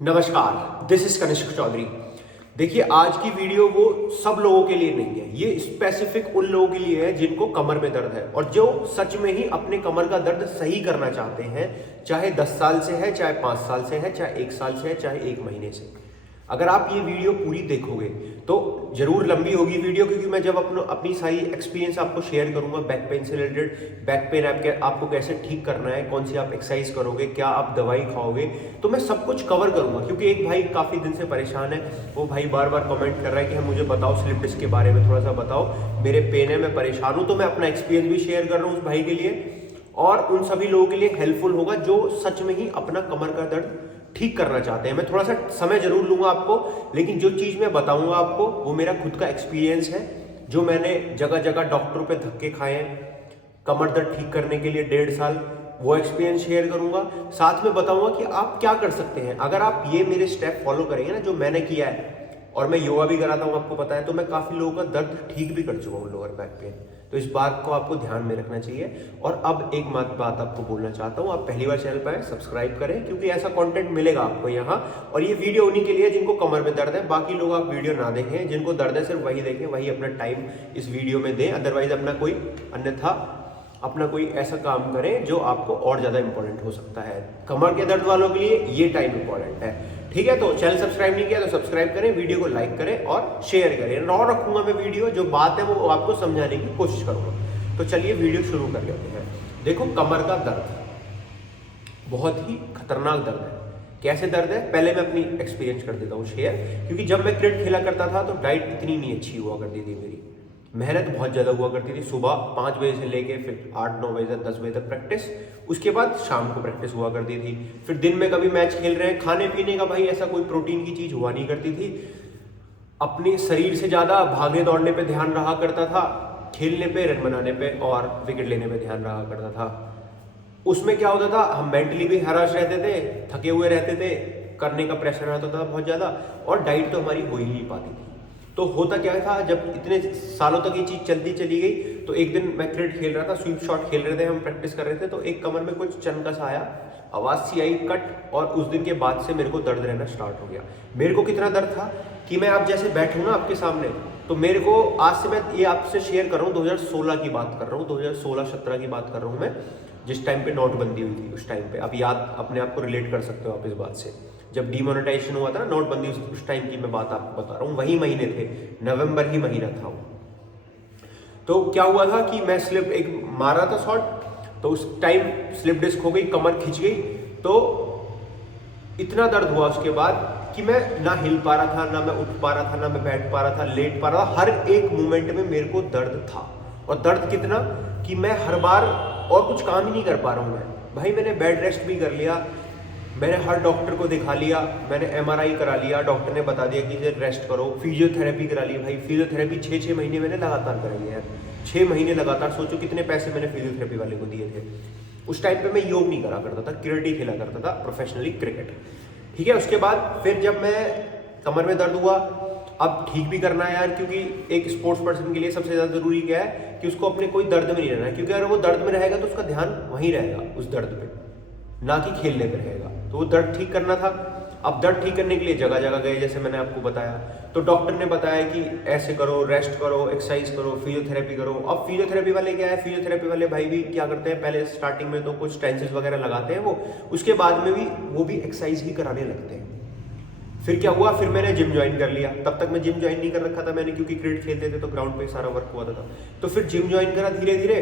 नमस्कार, this is Kanishka Chaudhary. देखिए, आज की वीडियो वो सब लोगों के लिए नहीं है, ये स्पेसिफिक उन लोगों के लिए है जिनको कमर में दर्द है और जो सच में ही अपने कमर का दर्द सही करना चाहते हैं। चाहे 10 साल से है, चाहे 5 साल से है, चाहे 1 साल से है, चाहे 1 महीने से। अगर आप ये वीडियो पूरी देखोगे तो जरूर लंबी होगी वीडियो, क्योंकि मैं जब अपनी सारी एक्सपीरियंस आपको शेयर करूंगा बैक पेन से रिलेटेड, बैक पेन आपको कैसे ठीक करना है, कौन सी आप एक्सरसाइज करोगे, क्या आप दवाई खाओगे, तो मैं सब कुछ कवर करूंगा। क्योंकि एक भाई काफी दिन से परेशान है, वो भाई बार बार कमेंट कर रहा है कि मुझे बताओ स्लिप डिस्क के बारे में थोड़ा सा बताओ, मेरे पेन है, मैं परेशान हूं। तो मैं अपना एक्सपीरियंस भी शेयर कर रहा हूं उस भाई के लिए और उन सभी लोगों के लिए हेल्पफुल होगा जो सच में ही अपना कमर का दर्द ठीक करना चाहते हैं। मैं थोड़ा सा समय जरूर लूंगा आपको, लेकिन जो चीज मैं बताऊंगा आपको वो मेरा खुद का एक्सपीरियंस है, जो मैंने जगह जगह डॉक्टरों पे धक्के खाए हैं कमर दर्द ठीक करने के लिए 1.5 साल, वो एक्सपीरियंस शेयर करूंगा। साथ में बताऊंगा कि आप क्या कर सकते हैं अगर आप ये मेरे स्टेप फॉलो करेंगे ना, जो मैंने किया है। और मैं योगा भी कराता हूँ, आपको पता है, तो मैं काफी लोगों का दर्द ठीक भी कर चुका हूँ लोअर बैक पेन। तो इस बात को आपको ध्यान में रखना चाहिए। और अब एक बात आपको बोलना चाहता हूँ, आप पहली बार चैनल पर आए, सब्सक्राइब करें, क्योंकि ऐसा कंटेंट मिलेगा आपको यहाँ। और ये वीडियो उन्हीं के लिए जिनको कमर में दर्द है, बाकी लोग आप वीडियो ना देखें, जिनको दर्द है सिर्फ वही देखें, वही अपना टाइम इस वीडियो में दें। अदरवाइज अपना कोई ऐसा काम करें जो आपको और ज्यादा इंपॉर्टेंट हो सकता है। कमर के दर्द वालों के लिए ये टाइम इंपॉर्टेंट है, ठीक है। तो चैनल सब्सक्राइब नहीं किया तो सब्सक्राइब करें, वीडियो को लाइक करें और शेयर करें। और रखूंगा मैं वीडियो, जो बात है वो आपको समझाने की कोशिश करूंगा। तो चलिए वीडियो शुरू कर लेते हैं। देखो, कमर का दर्द बहुत ही खतरनाक दर्द है। कैसे दर्द है, पहले मैं अपनी एक्सपीरियंस कर देता हूँ शेयर। क्योंकि जब मैं क्रिकेट खेला करता था तो डाइट इतनी नहीं अच्छी हुआ करती थी, मेरी मेहनत बहुत ज़्यादा हुआ करती थी। सुबह 5 बजे से लेके फिर 8-9 बजे तक, 10 बजे तक प्रैक्टिस, उसके बाद शाम को प्रैक्टिस हुआ करती थी। फिर दिन में कभी मैच खेल रहे हैं, खाने पीने का भाई ऐसा कोई प्रोटीन की चीज़ हुआ नहीं करती थी। अपने शरीर से ज़्यादा भागने दौड़ने पे ध्यान रहा करता था, खेलने पे, रन बनाने पे और विकेट लेने पे ध्यान रहा करता था। उसमें क्या होता था, हम मेंटली भी हराश रहते थे, थके हुए रहते थे, करने का प्रेशर रहता था बहुत ज़्यादा, और डाइट तो हमारी हो ही नहीं पाती थी। तो होता क्या था, जब इतने सालों तक ये चीज़ चलती चली गई, तो एक दिन मैं क्रिकेट खेल रहा था, स्वीप शॉट खेल रहे थे, हम प्रैक्टिस कर रहे थे, तो एक कमर में कुछ चनका सा आया, आवाज़ सी आई कट, और उस दिन के बाद से मेरे को दर्द रहना स्टार्ट हो गया। मेरे को कितना दर्द था कि मैं आप जैसे बैठूँ ना आपके सामने, तो मेरे को आज से, मैं ये आपसे शेयर कर रहा हूँ, 2016 की बात कर रहा हूँ, 2016-17 की बात कर रहा हूँ मैं, जिस टाइम पे नोटबंदी हुई थी। उस टाइम पे आप याद अपने आप को रिलेट कर सकते हो आप इस बात से, जब डिमोनेटाइजेशन हुआ था ना, नोटबंदी, उस टाइम की मैं बात आपको बता रहा हूँ। वही महीने थे, नवंबर ही महीना था वो। तो क्या हुआ था कि मैं स्लिप एक मारा था शॉट, तो उस टाइम स्लिप डिस्क हो गई, कमर खिंच गई, तो इतना दर्द हुआ उसके बाद कि मैं ना हिल पा रहा था, ना मैं उठ पा रहा था, ना मैं बैठ पा रहा था, लेट पा रहा था। हर एक मूवमेंट में मेरे को दर्द था, और दर्द कितना कि मैं हर बार और कुछ काम ही नहीं कर पा रहा हूँ मैं। भाई मैंने बेड रेस्ट भी कर लिया, मैंने हर डॉक्टर को दिखा लिया, मैंने MRI करा लिया, डॉक्टर ने बता दिया कि इसे रेस्ट करो, फिजियोथेरेपी करा ली। भाई फिजियोथेरेपी 6-6 महीने मैंने लगातार कराई है यार, 6 महीने लगातार। सोचो कितने पैसे मैंने फिजियोथेरेपी वाले को दिए थे। उस टाइम पे मैं योग नहीं करा करता था, क्रिकेट ही खेला करता था, प्रोफेशनली क्रिकेट, ठीक है। उसके बाद फिर जब मैं कमर में दर्द हुआ, अब ठीक भी करना है यार, क्योंकि एक स्पोर्ट्स पर्सन के लिए सबसे ज़्यादा जरूरी क्या है कि उसको अपने कोई दर्द में नहीं रहना है। क्योंकि अगर वो दर्द में रहेगा तो उसका ध्यान वहीं रहेगा, उस दर्द पे, ना कि खेलने पे रहेगा। तो वो दर्द ठीक करना था। अब दर्द ठीक करने के लिए जगह जगह गए, जैसे मैंने आपको बताया। तो डॉक्टर ने बताया कि ऐसे करो, रेस्ट करो, एक्सरसाइज करो, फिजियोथेरेपी करो। अब फिजियोथेरेपी वाले क्या है, फिजियोथेरेपी वाले भाई भी क्या करते हैं, पहले स्टार्टिंग में तो कुछ टेंसेस वगैरह लगाते हैं वो, उसके बाद में भी वो भी एक्सरसाइज ही कराने लगते हैं। फिर क्या हुआ, फिर मैंने जिम ज्वाइन कर लिया। तब तक मैं जिम ज्वाइन नहीं कर रखा था मैंने, क्योंकि क्रिकेट खेलते थे तो ग्राउंड पे सारा वर्क हुआ था। तो फिर जिम ज्वाइन करा धीरे धीरे,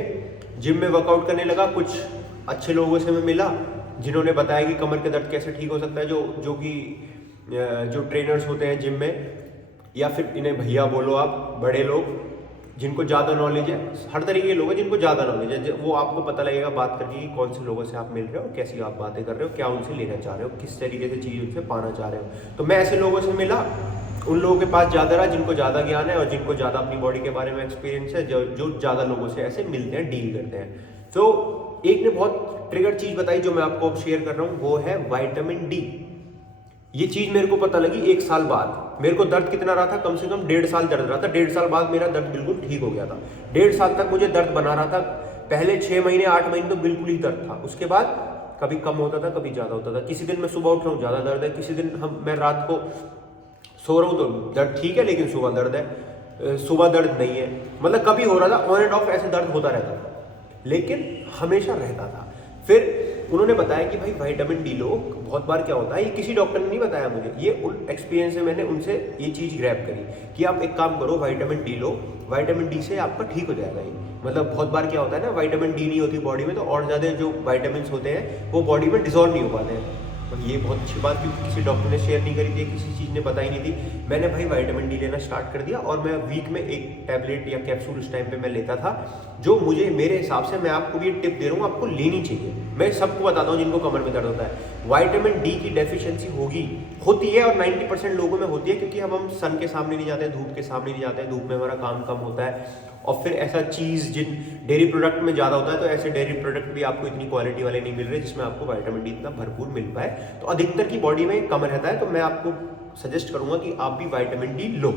जिम में वर्कआउट करने लगा। कुछ अच्छे लोगों से मैं मिला जिन्होंने बताया कि कमर के दर्द कैसे ठीक हो सकता है, जो ट्रेनर्स होते हैं जिम में, या फिर इन्हें भैया बोलो आप, बड़े लोग जिनको ज़्यादा नॉलेज है। हर तरीके के लोग हैं जिनको ज़्यादा नॉलेज है, वो आपको पता लगेगा बात करके कि कौन से लोगों से आप मिल रहे हो, कैसी आप बातें कर रहे हो, क्या उनसे लेना चाह रहे हो, किस तरीके से चीज़ उनसे पाना चाह रहे हो। तो मैं ऐसे लोगों से मिला, उन लोगों के पास ज़्यादा रहा जिनको ज़्यादा ज्ञान है और जिनको ज़्यादा अपनी बॉडी के बारे में एक्सपीरियंस है, जो ज़्यादा लोगों से ऐसे मिलते हैं, डील करते हैं। तो एक ने बहुत ट्रिगर चीज़ बताई जो मैं आपको अब शेयर कर रहा हूँ, वो है विटामिन डी। ये चीज मेरे को पता लगी 1 साल बाद। मेरे को दर्द कितना रहा था, कम से कम 1.5 साल दर्द रहा था। 1.5 साल बाद मेरा दर्द बिल्कुल ठीक हो गया था। 1.5 साल तक मुझे दर्द बना रहा था। पहले 6 महीने 8 महीने तो बिल्कुल ही दर्द था। उसके बाद कभी कम होता था, कभी ज़्यादा होता था। किसी दिन मैं सुबह उठ रहा हूँ ज़्यादा दर्द है, किसी दिन मैं रात को सो रहा हूँ तो दर्द ठीक है लेकिन सुबह दर्द है, सुबह दर्द नहीं है। मतलब कभी हो रहा था, ऑन एंड ऑफ ऐसे दर्द होता रहता था, लेकिन हमेशा रहता था। फिर उन्होंने बताया कि भाई विटामिन डी लो। बहुत बार क्या होता है, ये किसी डॉक्टर ने नहीं बताया मुझे, ये उन एक्सपीरियंस से मैंने उनसे ये चीज़ ग्रैब करी कि आप एक काम करो, विटामिन डी लो, विटामिन डी से आपका ठीक हो जाएगा ये। मतलब बहुत बार क्या होता है ना, विटामिन डी नहीं होती बॉडी में तो और ज़्यादा जो विटामिन होते हैं वो बॉडी में डिजॉल्व नहीं हो पाते हैं। और ये बहुत अच्छी बात, क्योंकि किसी डॉक्टर ने शेयर नहीं करी थी, किसी चीज़ ने बताई नहीं थी। मैंने भाई विटामिन डी लेना स्टार्ट कर दिया और मैं वीक में एक टैबलेट या कैप्सूल उस टाइम पे मैं लेता था, जो मुझे मेरे हिसाब से, मैं आपको भी टिप दे रहा हूँ, आपको लेनी चाहिए। मैं सबको बताता हूँ जिनको कमर में दर्द होता है, विटामिन डी की डेफिशिएंसी होती है और 90% लोगों में होती है, क्योंकि हम सन के सामने नहीं जाते, धूप के सामने नहीं जाते, धूप में हमारा काम कम होता है। और फिर ऐसा चीज़ जिन डेयरी प्रोडक्ट में ज़्यादा होता है, तो ऐसे डेयरी प्रोडक्ट भी आपको इतनी क्वालिटी वाले नहीं मिल रहे जिसमें आपको विटामिन डी इतना भरपूर मिल पाए। तो अधिकतर की बॉडी में कम रहता है, तो मैं आपको सजेस्ट करूंगा कि आप भी विटामिन डी लो।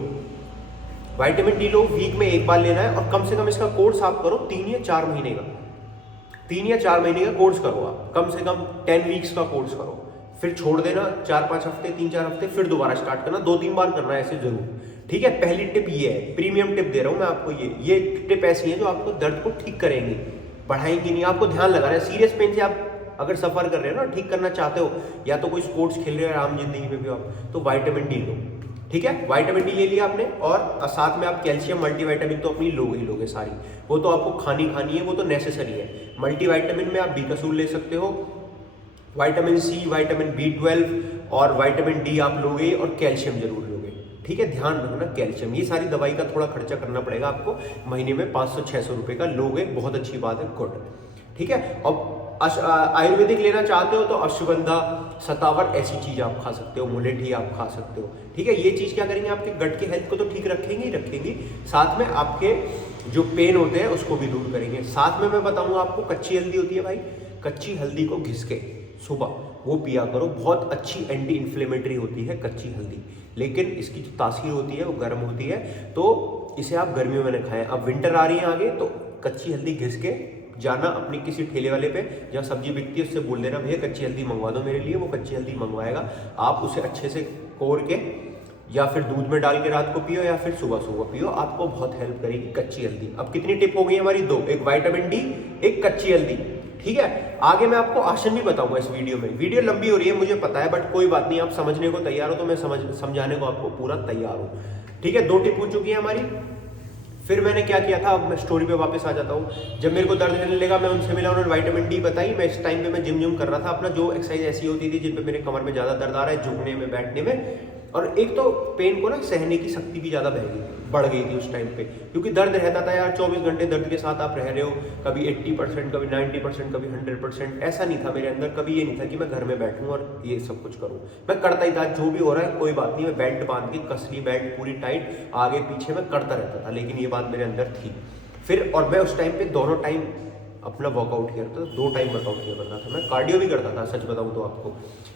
विटामिन डी लो, वीक में एक बार लेना है और कम से कम इसका कोर्स आप करो 3 या 4 महीने का। 3 या 4 महीने का कोर्स करो आप, कम से कम 10 वीक्स का कोर्स करो, फिर छोड़ देना 4-5 हफ्ते, 3-4 हफ्ते, फिर दोबारा स्टार्ट करना, 2-3 बार करना है ऐसे जरूर। ठीक है, पहली टिप ये है, प्रीमियम टिप दे रहा हूं मैं आपको। ये टिप ऐसी है जो आपको दर्द को ठीक करेंगी, बढ़ाएंगी नहीं। आपको ध्यान लगाना है, सीरियस पेन से आप अगर सफर कर रहे हो ना, ठीक करना चाहते हो, या तो कोई स्पोर्ट्स खेल रहे हो आम जिंदगी में भी आप, तो विटामिन डी लो। ठीक है, विटामिन डी ले लिया आपने, और साथ में आप कैल्शियम मल्टीविटामिन तो अपनी लोगे ही लोगे सारी, वो तो आपको खानी है, वो तो नेसेसरी है। मल्टीविटामिन में आप बीकासूल ले सकते हो, विटामिन सी, विटामिन B12 और विटामिन डी आप लोगे, और कैल्शियम जरूर लोगे। ठीक है, ध्यान रखना कैल्शियम, ये सारी दवाई का थोड़ा खर्चा करना पड़ेगा आपको, महीने में 500-600 रुपए का लोगे, बहुत अच्छी बात है, गुड। ठीक है, अब आयुर्वेदिक लेना चाहते हो तो अश्वगंधा, सतावर, ऐसी चीज आप खा सकते हो, मुलेठी आप खा सकते हो। ठीक है, ये चीज क्या करेंगे, आपके गट के हेल्थ को तो ठीक रखेंगी, साथ में आपके जो पेन होते हैं उसको भी दूर करेंगे। साथ में मैं बताऊंगा आपको, कच्ची हल्दी होती है भाई, कच्ची हल्दी को घिस के सुबह वो पिया करो, बहुत अच्छी एंटी इन्फ्लेमेटरी होती है कच्ची हल्दी, लेकिन इसकी जो तासीर होती है वो गर्म होती है, तो इसे आप गर्मियों में न खाएं। अब विंटर आ रही है आगे, तो कच्ची हल्दी घिस के जाना अपनी किसी ठेले वाले पे जहाँ सब्जी बिकती है, उससे बोल देना भैया कच्ची हल्दी मंगवा दो मेरे लिए, वो कच्ची हल्दी मंगवाएगा। आप उसे अच्छे से कोर के या फिर दूध में डाल के रात को पियो, या फिर सुबह सुबह पियो, आपको बहुत हेल्प करेगी कच्ची हल्दी। अब कितनी टिप हो गई हमारी, 2, एक विटामिन डी, एक कच्ची हल्दी। ठीक है, आगे मैं आपको आसन भी बताऊंगा इस वीडियो में। वीडियो लंबी हो रही है मुझे पता है, बट कोई बात नहीं, आप समझने को तैयार हो तो मैं समझाने को आपको पूरा तैयार हूँ। ठीक है, 2 टिप हो चुकी है हमारी। फिर मैंने क्या किया था, अब मैं स्टोरी पे वापस आ जाता हूँ। जब मेरे को दर्द होने लगा, मैं उनसे मिला, उन्होंने विटामिन डी बताई। मैं इस टाइम पे मैं जिम कर रहा था अपना, जो एक्सरसाइज ऐसी होती थी जिन पे मेरे कमर में ज़्यादा दर्द आ रहा है, झुकने में, बैठने में, और एक तो पेन को ना सहने की शक्ति भी ज़्यादा बढ़ गई थी उस टाइम पे, क्योंकि दर्द रहता था यार, 24 घंटे दर्द के साथ आप रह रहे हो, कभी 80%, कभी 90%, कभी 100%। ऐसा नहीं था मेरे अंदर, कभी ये नहीं था कि मैं घर में बैठूं और ये सब कुछ करूं। मैं करता ही था, जो भी हो रहा है कोई बात नहीं, मैं बेल्ट बांध के, कसली बेल्ट पूरी टाइट, आगे पीछे मैं करता रहता था, लेकिन ये बात मेरे अंदर थी। फिर और मैं उस टाइम पे दोनों टाइम अपना वर्कआउट किया करता था, 2 टाइम वर्कआउट किया करता था मैं, कार्डियो भी करता था सच बताऊं तो आपको,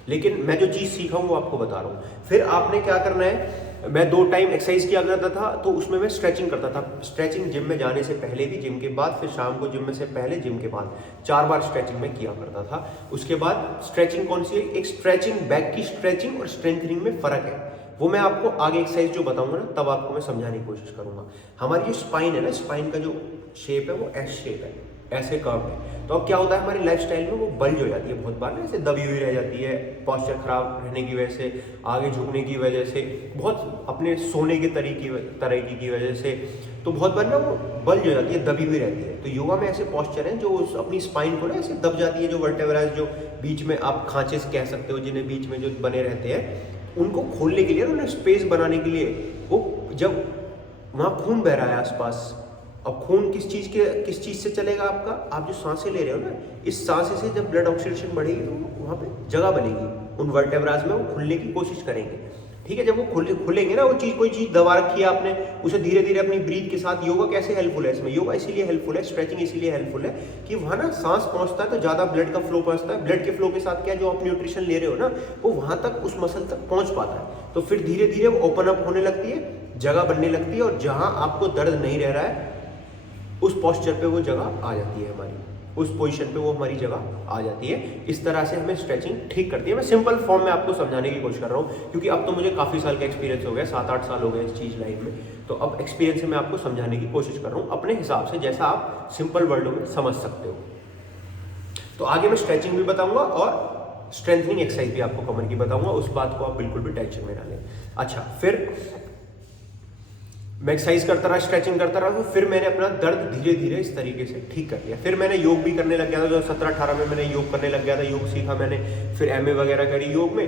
लेकिन मैं जो चीज़ सीखा हूँ वो आपको बता रहा हूँ। फिर आपने क्या करना है, मैं 2 टाइम एक्सरसाइज किया करता था, तो उसमें मैं स्ट्रेचिंग करता था। स्ट्रेचिंग जिम में जाने से पहले भी, जिम के बाद, फिर शाम को जिम में से पहले, जिम के बाद 4 बार स्ट्रेचिंग में किया करता था। उसके बाद स्ट्रेचिंग कौन सी है, एक स्ट्रेचिंग, बैक की स्ट्रेचिंग और स्ट्रेंथनिंग में फ़र्क है, वो मैं आपको आगे एक्सरसाइज जो बताऊंगा ना तब आपको मैं समझाने की कोशिश करूंगा। हमारी जो स्पाइन है ना, स्पाइन का जो शेप है वो एस शेप है, ऐसे कर्व है। तो अब क्या होता है, हमारी लाइफस्टाइल में वो बल्ज हो जाती है, बहुत बार ना ऐसे दबी हुई रह जाती है, पॉस्चर खराब रहने की वजह से, आगे झुकने की वजह से, बहुत अपने सोने के तरीके की वजह से, तो बहुत बार ना वो बल्ज हो जाती है, दबी हुई रहती है। तो योगा में ऐसे पॉस्चर हैं जो अपनी स्पाइन को ना ऐसे दब जाती है, जो वर्टेब्रास जो बीच में आप खांचे कह सकते हो, जिन्हें बीच में जो बने रहते हैं, उनको खोलने के लिए, उन्हें स्पेस बनाने के लिए, वो जब वहाँ खून बह रहा है आसपास, अब खून किस चीज़ से चलेगा आपका, आप जो सांसें ले रहे हो ना, इस सांसें से जब ब्लड ऑक्सीडेशन बढ़ेगी तो वहाँ पे जगह बनेगी, उन वर्टेब्रास में वो खुलने की कोशिश करेंगे। ठीक है, जब वो खुलेंगे ना, वो चीज़, कोई चीज़ दबा रखी है आपने, उसे धीरे धीरे अपनी ब्रीथ के साथ, योगा कैसे हेल्पफुल है इसमें, योगा इसीलिए हेल्पफुल है, स्ट्रेचिंग इसीलिए हेल्पफुल है कि वहाँ ना सांस पहुँचता है तो ज़्यादा ब्लड का फ्लो पहुँचता है, ब्लड के फ्लो के साथ क्या, जो आप न्यूट्रिशन ले रहे हो ना, वो वहाँ तक, उस मसल तक पहुँच पाता है। तो फिर धीरे धीरे वो ओपन अप होने लगती है, जगह बनने लगती है, और जहाँ आपको दर्द नहीं रह रहा है उस पॉस्चर पे वो जगह आ जाती है हमारी। उस पोजीशन पे वो हमारी जगह आ जाती है। इस तरह से हमें स्ट्रेचिंग ठीक करती है। मैं सिंपल फॉर्म में आपको समझाने की कोशिश कर रहा हूँ, क्योंकि अब तो मुझे काफ़ी साल का एक्सपीरियंस हो गया, 7-8 साल हो गए इस चीज़ लाइन में, तो अब एक्सपीरियंस से मैं आपको समझाने की कोशिश कर रहा हूँ अपने हिसाब से, जैसा आप सिंपल वर्डों में समझ सकते हो। तो आगे मैं स्ट्रेचिंग भी बताऊंगा और स्ट्रेंथनिंग एक्सरसाइज भी आपको कमर की बताऊंगा, उस बात को आप बिल्कुल भी टेंशन में ना लें। अच्छा, फिर मैं एक्सरसाइज करता रहा, स्ट्रेचिंग करता रहा, तो फिर मैंने अपना दर्द धीरे धीरे इस तरीके से ठीक कर लिया। फिर मैंने योग भी करने लग गया था, जो 17-18 में मैंने योग करने लग गया था, योग सीखा मैंने, फिर MA वगैरह करी योग में,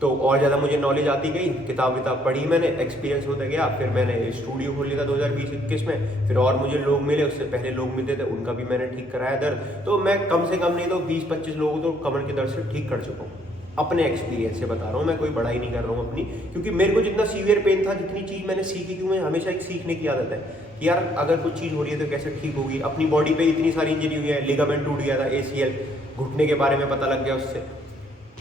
तो और ज़्यादा मुझे नॉलेज आती गई, किताब विताब पढ़ी मैंने, एक्सपीरियंस होता गया। फिर मैंने स्टूडियो खोल लिया था 2020-21 में, फिर और मुझे लोग मिले, उससे पहले लोग मिलते थे, उनका भी मैंने ठीक कराया दर्द। तो मैं कम से कम नहीं तो 20-25 लोगों तो कमर के दर्द से ठीक कर चुका हूँ, अपने एक्सपीरियंस से बता रहा हूँ, मैं कोई बड़ाई नहीं कर रहा हूँ अपनी, क्योंकि मेरे को जितना सीवियर पेन था, जितनी चीज़ मैंने सीखी, क्योंकि मैं हमेशा एक सीखने की आदत है कि यार अगर कुछ चीज़ हो रही है तो कैसे ठीक होगी। अपनी बॉडी पे इतनी सारी इंजरी हुई है, लिगामेंट टूट गया था, ACL, घुटने के बारे में पता लग गया उससे,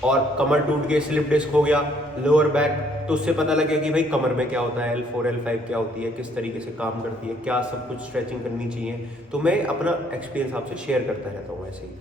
और कमर टूट गई, स्लिप डिस्क हो गया, लोअर बैक, तो उससे पता लग गया कि भाई कमर में क्या होता है, L4 L5 क्या होती है, किस तरीके से काम करती है, क्या सब कुछ स्ट्रेचिंग करनी चाहिए। तो मैं अपना एक्सपीरियंस आपसे शेयर करता रहता हूँ ऐसे ही,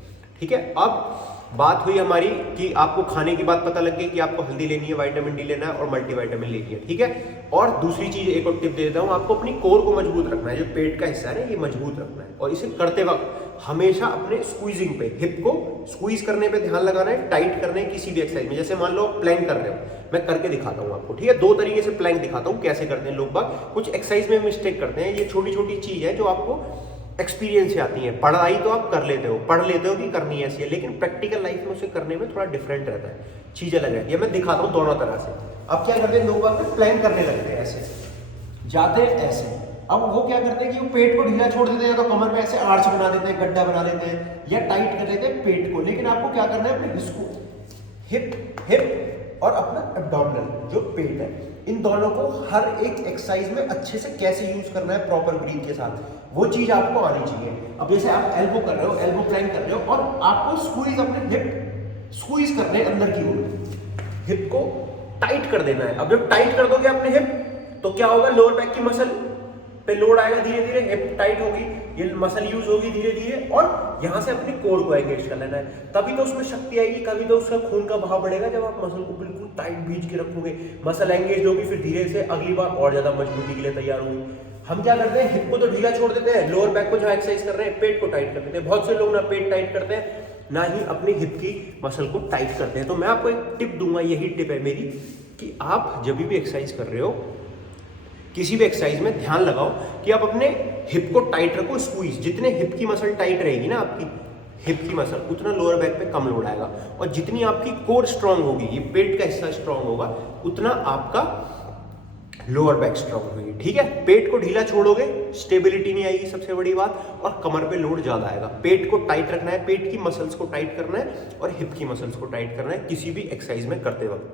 ठीक है। अब बात हुई हमारी कि आपको खाने की बात पता लग गई कि आपको हल्दी लेनी है, विटामिन डी लेना है और मल्टीविटामिन लेनी है, ठीक है। और दूसरी चीज एक और टिप दे देता हूँ, आपको अपनी कोर को मजबूत रखना है, जो पेट का हिस्सा है ये मजबूत रखना है, और इसे करते वक्त हमेशा अपने स्क्वीजिंग पे, हिप को स्क्वीज करने पे ध्यान लगाना है, टाइट करने किसी भी एक्सरसाइज में। जैसे मान लो प्लैंक कर रहे हो, मैं करके दिखाता हूँ आपको, ठीक है। 2 तरीके से प्लैंक दिखाता हूँ कैसे करते हैं लोग बाग, कुछ एक्सरसाइज में मिस्टेक करते हैं, ये छोटी छोटी चीज है जो आपको एक्सपीरियंस से आती है। पढ़ाई तो आप कर लेते हो, पढ़ लेते हो कि करनी ऐसी है, लेकिन प्रैक्टिकल लाइफ में उसे करने में थोड़ा डिफरेंट रहता है, चीज अलग रहती है। मैं दिखाता हूँ दोनों तरह से। अब क्या करते हैं लोग बाग, प्लैंक करने लगते हैं, ऐसे जाते हैं ऐसे। अब वो क्या करते हैं कि वो पेट को ढीला छोड़ देते हैं, तो कमर में ऐसे आर्च बना देते हैं, गड्ढा बना देते हैं, या टाइट कर देते हैं पेट को। लेकिन आपको क्या करना है, अपने हिप और अपना एब्डोमिनल जो पेट है, इन दोनों को हर एक एक्सरसाइज में अच्छे से कैसे यूज करना है प्रॉपर ब्रीथ के साथ, वो चीज आपको आनी चाहिए। अब जैसे आप एल्बो कर रहे हो, एल्बो प्लैंक कर रहे हो, और आपको स्क्वीज, अपने हिप स्क्वीज करने अंदर की ओर, हिप को टाइट कर देना है। अब जब टाइट कर दोगे अपने हिप, तो क्या होगा, लोअर बैक की मसल पे लोड आएगा, धीरे धीरे हिप टाइट होगी, ये मसल यूज होगी धीरे धीरे, और यहां से अपनी कोर को एंगेज कर लेना है, तभी तो उसमें शक्ति आएगी, कभी तो उसका खून का बहाव बढ़ेगा। जब आप मसल को बिल्कुल टाइट भींच के रखोगे, मसल एंगेज होगी, फिर धीरे से अगली बार और ज्यादा मजबूती के लिए तैयार होगी। हम क्या करते हैं, हिप को तो ढीला छोड़ देते हैं, लोअर बैक को जहां एक्सरसाइज कर रहे हैं पेट को टाइट कर देते हैं। बहुत से लोग ना पेट टाइट करते हैं, ना ही अपनी हिप की मसल को टाइट करते हैं। तो मैं आपको एक टिप दूंगा, यही टिप है मेरी, कि आप जब भी एक्सरसाइज कर रहे हो, किसी भी एक्सरसाइज में ध्यान लगाओ कि आप अपने हिप को टाइट रखो, स्क्वीज। जितने हिप की मसल टाइट रहेगी ना, आपकी हिप की मसल, उतना लोअर बैक पे कम लोड आएगा, और जितनी आपकी कोर स्ट्रांग होगी, ये पेट का हिस्सा स्ट्रांग होगा, उतना आपका लोअर बैक स्ट्रांग होगी, ठीक है। पेट को ढीला छोड़ोगे, स्टेबिलिटी नहीं आएगी सबसे बड़ी बात, और कमर पे लोड ज्यादा आएगा। पेट को टाइट रखना है, पेट की मसल्स को टाइट करना है, और हिप की मसल्स को टाइट करना है किसी भी एक्सरसाइज में करते वक्त,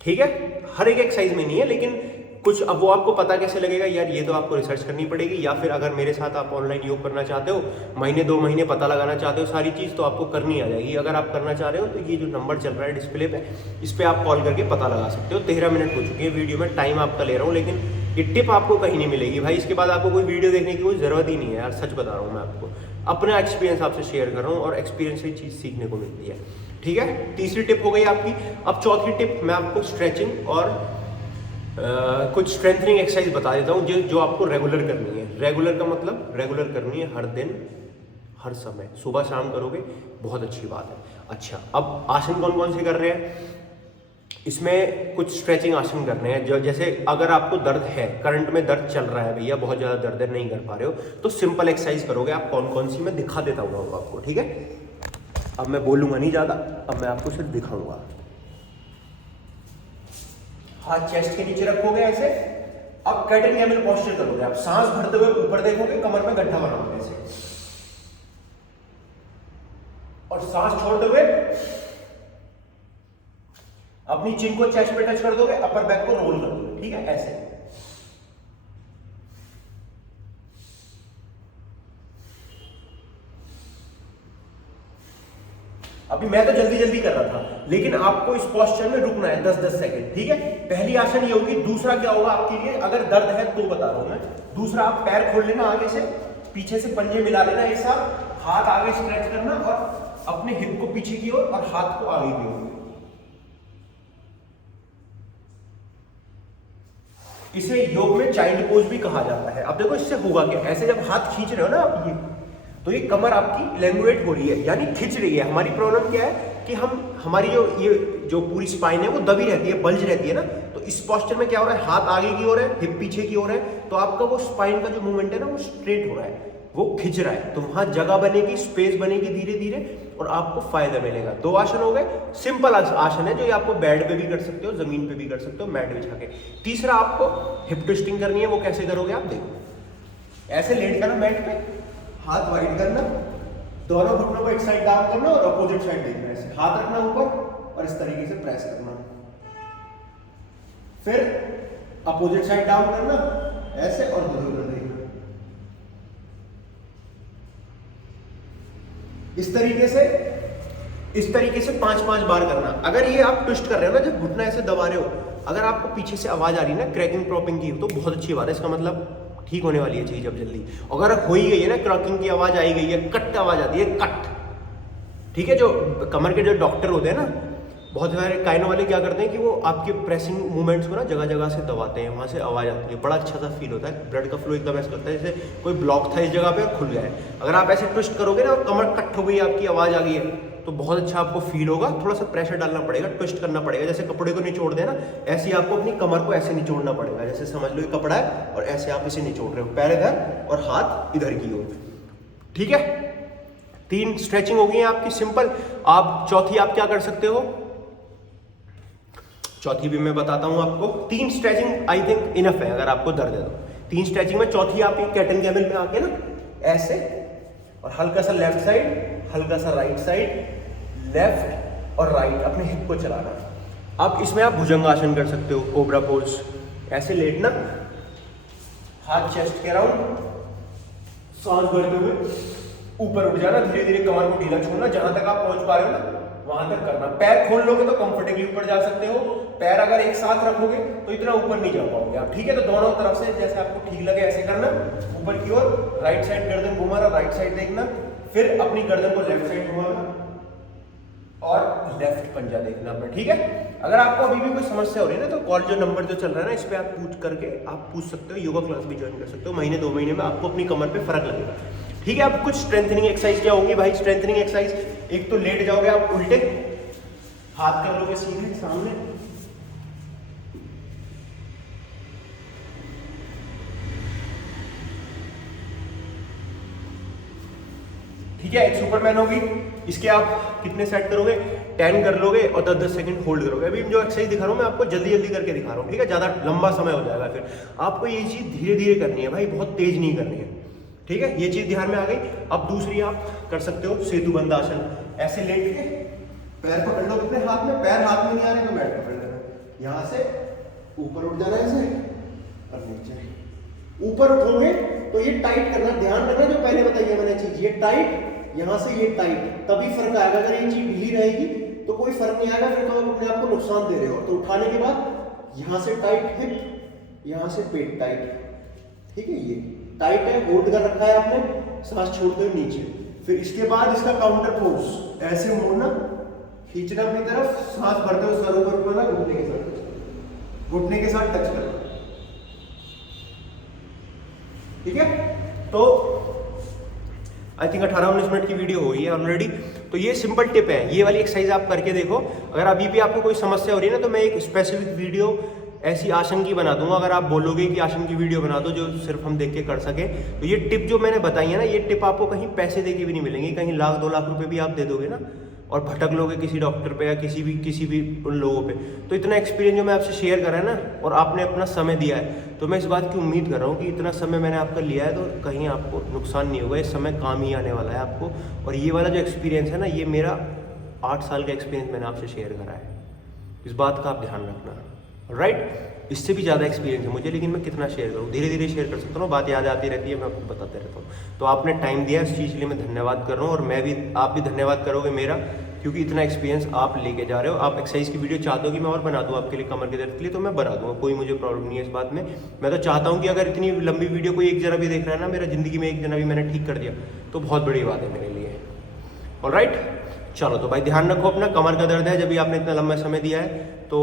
ठीक है। हर एक एक्सरसाइज में नहीं है, लेकिन कुछ, अब वो आपको पता कैसे लगेगा यार, ये तो आपको रिसर्च करनी पड़ेगी, या फिर अगर मेरे साथ आप ऑनलाइन योग करना चाहते हो, महीने 2 महीने पता लगाना चाहते हो सारी चीज़, तो आपको करनी आ जाएगी। अगर आप करना चाह रहे हो तो ये जो नंबर चल रहा है डिस्प्ले पे, इस पर आप कॉल करके पता लगा सकते हो। 13 मिनट हो चुके हैं वीडियो में, टाइम आपका ले रहा हूँ, लेकिन ये टिप आपको कहीं नहीं मिलेगी भाई। इसके बाद आपको कोई वीडियो देखने की कोई ज़रूरत ही नहीं है यार, सच बता रहा हूँ मैं आपको, अपना एक्सपीरियंस आपसे शेयर कर रहा हूँ, और एक्सपीरियंस से चीज़ सीखने को मिलती है, ठीक है। तीसरी टिप हो गई आपकी। अब चौथी टिप मैं आपको स्ट्रेचिंग और कुछ स्ट्रेंथनिंग एक्सरसाइज बता देता हूँ जो आपको रेगुलर करनी है। रेगुलर का मतलब रेगुलर करनी है, हर दिन हर समय, सुबह शाम करोगे, बहुत अच्छी बात है। अच्छा, अब आसन कौन कौन से कर रहे हैं, इसमें कुछ स्ट्रेचिंग आसन करने हैं। जो जैसे अगर आपको दर्द है, करंट में दर्द चल रहा है भैया, बहुत ज़्यादा दर्द है, नहीं कर पा रहे हो, तो सिंपल एक्सरसाइज करोगे आप। कौन कौन सी मैं दिखा देता हूँ आपको, ठीक है। अब मैं बोलूँगा नहीं ज़्यादा, अब मैं आपको सिर्फ दिखाऊंगा। हाथ चेस्ट के नीचे रखोगे ऐसे, अब कैटन कैमल पोस्चर करोगे, आप सांस भरते हुए ऊपर देखोगे, कमर में गड्ढा बनाओगे ऐसे, और सांस छोड़ते हुए अपनी चिन को चेस्ट पे टच कर दोगे, अपर बैक को रोल कर दोगे, ठीक है, ऐसे। अभी मैं तो जल्दी जल्दी कर रहा था, लेकिन आपको इस पोस्चर में रुकना है 10-10 सेकंड, ठीक है। पहली आसन ये होगी। दूसरा क्या होगा आपके लिए, अगर दर्द है तो बता रहा हूं मैं। दूसरा, आप पैर खोल लेना आगे से, पीछे से पंजे मिला लेना एक साथ, हाथ आगे स्ट्रेच करना और अपने हिप को पीछे की ओर और हाथ को आगे की ओर। इसे योग में चाइल्ड पोज भी कहा जाता है। अब देखो इससे होगा क्या, ऐसे जब हाथ खींच रहे हो ना आप, ये तो ये कमर आपकी लैंगुएट हो रही है, यानी खिंच रही है। हमारी प्रॉब्लम क्या है कि हमारी जो पूरी स्पाइन है वो दबी रहती है, बल्ज रहती है ना। तो इस पोस्चर में क्या हो रहा है, हाथ आगे की ओर है, हिप पीछे की ओर है, तो आपका वो स्पाइन का जो मूवमेंट है ना वो स्ट्रेट हो रहा है, वो खिंच रहा है। तो वहां जगह बनेगी, स्पेस बनेगी धीरे धीरे, और आपको फायदा मिलेगा। 2 आसन हो गए, सिंपल आसन है जो ये आपको बेड पे भी कर सकते हो, जमीन पे भी कर सकते हो, मैट बिछा के। तीसरा आपको हिप ट्विस्टिंग करनी है, वो कैसे करोगे आप देखो। ऐसे लेट करना मैट पे, हाथ वाइड करना, दोनों घुटनों को एक साइड डाउन करना और अपोजिट साइड देखना, ऐसे हाथ रखना ऊपर और इस तरीके से प्रेस करना। फिर अपोजिट साइड डाउन करना ऐसे और दोनों देखना। इस तरीके से 5-5 बार करना। अगर ये आप ट्विस्ट कर रहे हो ना, जब घुटना ऐसे दबा रहे हो, अगर आपको पीछे से आवाज आ रही है ना क्रैकिंग प्रॉपिंग की, तो बहुत अच्छी बात है, इसका मतलब ठीक होने वाली है चीज अब जल्दी। अगर हो ही गई है ना, क्रैकिंग की आवाज आई गई है, कट आवाज आती है, कट, ठीक है। जो कमर के जो डॉक्टर होते हैं ना, बहुत सारे काइनो वाले क्या करते हैं कि वो आपके प्रेसिंग मूवमेंट्स को ना जगह जगह से दबाते हैं, वहां से आवाज आती है, बड़ा अच्छा सा फील होता है, ब्लड का फ्लो एकदम ऐसा लगता है जैसे कोई ब्लॉक था इस जगह पे और खुल गया है। अगर आप ऐसे ट्विस्ट करोगे ना और कमर कट हो गई, आपकी आवाज आ गई है, तो बहुत अच्छा आपको फील होगा। थोड़ा सा प्रेशर डालना पड़ेगा, ट्विस्ट करना पड़ेगा, जैसे कपड़े को निचोड़ देना, ऐसे आपको अपनी कमर को ऐसे निचोड़ना पड़ेगा। जैसे समझ लो ये कपड़ा है और ऐसे आप इसे निचोड़ रहे हो, पैर इधर और हाथ इधर की ओर, ठीक है। 3 स्ट्रेचिंग हो गई है आपकी सिंपल। आप चौथी आप क्या कर सकते हो, चौथी भी मैं बताता हूं आपको। 3 स्ट्रेचिंग आई थिंक इनफ है अगर आपको दर्द है तो। 3 स्ट्रेचिंग में चौथी आप कैट एंड कैमल में आके ना ऐसे, और हल्का सा लेफ्ट साइड, हल्का सा राइट साइड, लेफ्ट और राइट, अपने हिप को चलाना। अब इसमें आप भुजंगासन कर सकते हो, कोबरा पोज, ऐसे लेटना, हाथ चेस्ट के अराउंड, सांस भरते हुए ऊपर उठ जाना, धीरे धीरे कमर को ढीला छोड़ना, जहां तक आप पहुंच पा रहे हो ना वहां तक करना। पैर खोल लोगे तो कंफर्टेबली ऊपर जा सकते हो, पैर अगर एक साथ रखोगे तो इतना ऊपर नहीं जा पाओगे आप, ठीक है। तो दोनों तरफ से जैसे आपको ठीक लगे ऐसे करना, ऊपर की ओर, राइट साइड गर्दन घुमाना, राइट साइड देखना, फिर अपनी गर्दन को लेफ्ट साइड घुमाना और लेफ्ट पंजा देखना अपना, ठीक है। अगर आपको अभी भी कोई समस्या हो रही है ना, तो कॉल जो नंबर जो चल रहा है ना, इस पे आप पूछ सकते हो, योगा क्लास भी ज्वाइन कर सकते हो। महीने 2 महीने में आपको अपनी कमर पे फर्क लगेगा, ठीक है। अब कुछ स्ट्रेंथनिंग एक्सरसाइज क्या होंगी भाई, स्ट्रेंथनिंग एक्सरसाइज, एक तो लेट जाओगे आप उल्टे, हाथ कर लोगे सीधे सामने, ठीक है। एक सुपरमैन होगी, इसके आप कितने सेट करोगे, 10 कर लोगे और 10-10 सेकंड होल्ड करोगे। अभी जो एक्सरसाइज दिखा रहा हूं मैं आपको जल्दी जल्दी करके दिखा रहा हूं, ठीक है, ज्यादा लंबा समय हो जाएगा। फिर आपको ये चीज धीरे धीरे करनी है भाई, बहुत तेज नहीं करनी है, ठीक है। ये चीज ध्यान में आ गई। अब दूसरी आप कर सकते हो सेतु बंद आसन, ऐसे लेट के पैर पकड़ लो अपने हाथ में, पैर हाथ में नहीं आ रहे तो मैट पकड़ लेना, यहां से ऊपर उठ जाना ऐसे और नीचे। ऊपर उठोगे तो ये टाइट करना, ध्यान रखना जो पहले बताई है मैंने चीज, ये टाइट, यहां से ये टाइट, तभी फर्क आएगा। अगर ये चीज ढीली रहेगी तो कोई फर्क नहीं आएगा, फिर तो आप अपने आप को नुकसान दे रहे हो। तो उठाने के बाद यहां से टाइट हिप, यहां से पेट टाइट, ठीक है, ये टाइट है, होल्ड कर रखा है आपने, सांस छोड़ते हुए नीचे। फिर इसके बाद इसका काउंटर पोज, ऐसे मोड़ना, खींचना अपनी तरफ, सांस भरते हुए सर ऊपर उठाना, घुटने के साथ टच करना, ठीक है। तो आई थिंक 18-19 मिनट की वीडियो हो गई है ऑलरेडी। तो ये सिंपल टिप है, ये वाली एक्सरसाइज आप करके देखो। अगर अभी भी आपको कोई समस्या हो रही है ना, तो मैं एक स्पेसिफिक वीडियो ऐसी आसन की बना दूंगा। अगर आप बोलोगे कि आसन की वीडियो बना दो जो सिर्फ हम देख के कर सके, तो ये टिप जो मैंने बताई है ना, ये टिप आपको कहीं पैसे दे के भी नहीं मिलेंगी, कहीं 1-2 लाख रुपए भी आप दे दोगे ना और भटक लोगे किसी डॉक्टर पे या किसी भी उन लोगों पे, तो इतना एक्सपीरियंस जो मैं आपसे शेयर करा है ना, और आपने अपना समय दिया है, तो मैं इस बात की उम्मीद कर रहा हूँ कि इतना समय मैंने आपका लिया है तो कहीं आपको नुकसान नहीं होगा, इस समय काम ही आने वाला है आपको। और ये वाला जो एक्सपीरियंस है ना, ये मेरा 8 साल का एक्सपीरियंस मैंने आपसे शेयर करा है, इस बात का आप ध्यान रखना, राइट। इससे भी ज़्यादा एक्सपीरियंस है मुझे, लेकिन मैं कितना शेयर करूँ, धीरे धीरे शेयर कर सकता हूँ, बात याद आती रहती है, मैं आपको बताते रहता हूँ। तो आपने टाइम दिया, इस चीज़ के लिए मैं धन्यवाद कर रहा हूँ, और मैं भी, आप भी धन्यवाद करोगे मेरा, क्योंकि इतना एक्सपीरियंस आप लेके जा रहे हो। आप एक्सरसाइज की वीडियो चाहते हो कि मैं और बना दूँ आपके लिए कमर के दर्द के लिए, तो मैं बना दूँगा, कोई मुझे प्रॉब्लम नहीं है इस बात में। मैं तो चाहता हूँ कि अगर इतनी लंबी वीडियो कोई एक जना भी देख रहा है ना, मेरा ज़िंदगी में एक जना भी मैंने ठीक कर दिया तो बहुत बड़ी बात है मेरे लिए। ऑलराइट, चलो तो भाई ध्यान रखो अपना, कमर का दर्द है जब भी आपने इतना लंबा समय दिया है तो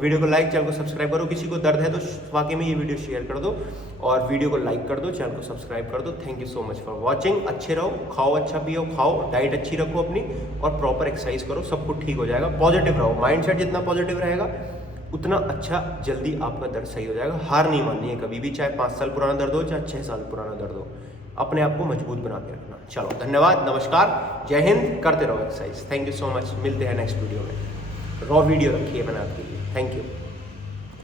वीडियो को लाइक, चैनल को सब्सक्राइब करो। किसी को दर्द है तो वाकई में ये वीडियो शेयर कर दो और वीडियो को लाइक कर दो, चैनल को सब्सक्राइब कर दो। Thank you so much for watching. अच्छे रहो, खाओ अच्छा पियो, खाओ, डाइट अच्छी रखो अपनी और प्रॉपर एक्सरसाइज करो, सब कुछ ठीक हो जाएगा। पॉजिटिव रहो, माइंडसेट जितना पॉजिटिव रहेगा उतना अच्छा जल्दी आपका दर्द सही हो जाएगा। हार नहीं माननी है कभी भी, चाहे 5 साल पुराना दर्द हो चाहे 6 साल पुराना दर्द हो, अपने आप को मजबूत बना के रखना। चलो धन्यवाद, नमस्कार, जय हिंद, करते रहो exercise. Thank you so much, मिलते हैं नेक्स्ट वीडियो में। रॉ वीडियो रखी है मैंने आपके लिए। Thank you.